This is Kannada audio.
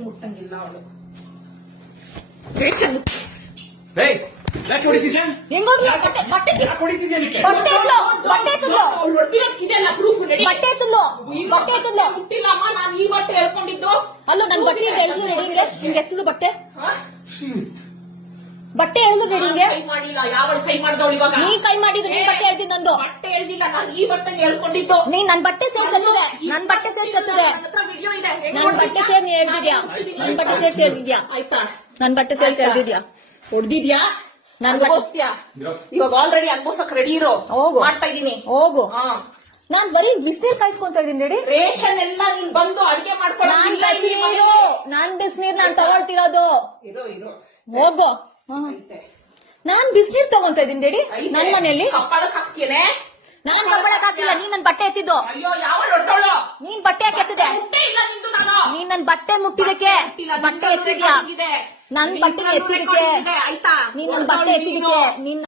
ರೇಷನ್ ಮುಟ್ಟಂಗಿಲ್ಲ ಅವಳು. ರೇಷನ್ ಯಾಕೆ ಹೊಡಿತಿದ್ಯಾ? ಹೆಂಗೋದ್ಲು ಬಟ್ಟೆ ಯಾಕೆ ಹೊಡಿತಿದ್ಯಾ? ಬಟ್ಟೆ ಎತ್ತಲು ಬಟ್ಟೆ ಎತ್ತಲು ಅವಳು ಹೊಡ್ದಿರೋದ್ಕಿದೆಲ್ಲ ಪ್ರೂಫ್ ನಡಿ. ಬಟ್ಟೆ ಎತ್ತಲು ಬಟ್ಟೆ ಎತ್ತಲು ಮುಟ್ಟಿಲ್ಲ ಅಮ್ಮ, ನಾನು ಈ ಬಟ್ಟೆ ಹೇಳ್ಕೊಂಡಿದ್ದು. ಅಲ್ಲೂ ನನ್ ಬಟ್ಟೆ ಎಳ್ದು ನಡಿ ಹಿಂಗೆ ಹಿಂಗೆ ಎತ್ತಲು ಬಟ್ಟೆ ಬಟ್ಟೆ ಎಳ್ದು ನಡಿ ಹಿಂಗೆ. ಕೈ ಮಾಡಿಲ್ಲ. ಯಾವಳು ಕೈ ಮಾಡ್ದವಳು ಇವಾಗ? ನೀ ಕೈ ಮಾಡಿದ್ದು ನೀನ್ ಬಟ್ಟೆ ಎಳ್ದಿ ನಂದು ಬಟ್ಟೆ ಹೇಳ್ದಿಲ್ಲ, ನಾನು ಈ ಬಟ್ಟೆ ಹೇಳ್ಕೊಂಡಿದ್ದು. ನೀ ನನ್ ಬಟ್ಟೆ ಸೇರ್ಸತ್ತದೆ ನನ್ ಬಟ್ಟೆ ಸೇರ್ಸತ್ತದೆ ವಿಡಿಯೋ ಇದೆ. ನನ್ ಬಟ್ಟೆ ಸೇರ್ ನೀ ಎಳ್ದಿದ್ಯಾ ನನ್ ಬಟ್ಟೆ ಸೇರ್ಸಿ ಎಳ್ದಿದ್ಯಾ ಆಯ್ತಾ? ನನ್ ಬಟ್ಟೆ ಸೇರ್ಸಿ ಎಳ್ದಿದ್ಯಾ ಹೊಡ್ದಿದ್ಯಾ? ನನ್ ಅನ್ಭವಿಸ್ತೀಯಾ? ಇವಾಗ ಆಲ್ರೆಡಿ ಅನ್ಭವಿಸಕ್ ರೆಡಿ ಇರೋ. ಹೋಗು ಮಾಡ್ತಾ ಇದೀನಿ. ಹೋಗು. ಹಾ, ನಾನ್ ಬರೀ ಬಿಸಿನೀರ್ ಕಾಯಿಸ್ಕೊಂತ ಇದೀನಿ ರೆಡಿ. ರೇಷನ್ ಎಲ್ಲ ನೀನ್ ಬಂದು ಅಡಿಗೆ ಮಾಡ್ಕೊಳ್ಳೋದಿಲ್ಲ. ನಾನ್ ಬಿಸಿನೀರ್ ನಾನ್ ತಗೊಳ್ತಿರೋದು. ಇರೋ ಇರೋ ಹೋಗು. ಐತೆ. ನಾನ್ ಬಿಸಿನೀರ್ ತಗೊಂತ ಇದೀನಿ ರೆಡಿ. ಐತೆ. ನನ್ ಮನೇಲಿ ಕಪ್ಪಳಕ್ ಹಾಕ್ತೇನೆ. ನಾನ್ ಕಬ್ಬಳಕ್ ಹಾಕಿಲ್ಲ. ನೀನ್ ನನ್ ಬಟ್ಟೆ ಎತ್ತಿದ್ದು. ಅಯ್ಯೋ, ಯಾವಳು ಹೊಡ್ತಾವಳು? ನೀನ್ ಬಟ್ಟೆ ಯಾಕೆ ಎತ್ತಿದೆ? ಮುಟ್ಟೆ ಇಲ್ಲ ನಿಂದು. ನಾನು ನೀನ್ ನನ್ ಬಟ್ಟೆ ಮುಟ್ಟಿದಕ್ಕೆ ಬಟ್ಟೆ ಎತ್ತಿದ್ಯಾ? ನನ್ ಬಟ್ಟೆ ಎತ್ತಿದಕ್ಕೆ ಆಯ್ತಾ? ನೀನ್ ನನ್ ಬಟ್ಟೆ ಎತ್ತಿದಕ್ಕೆ ನೀನ್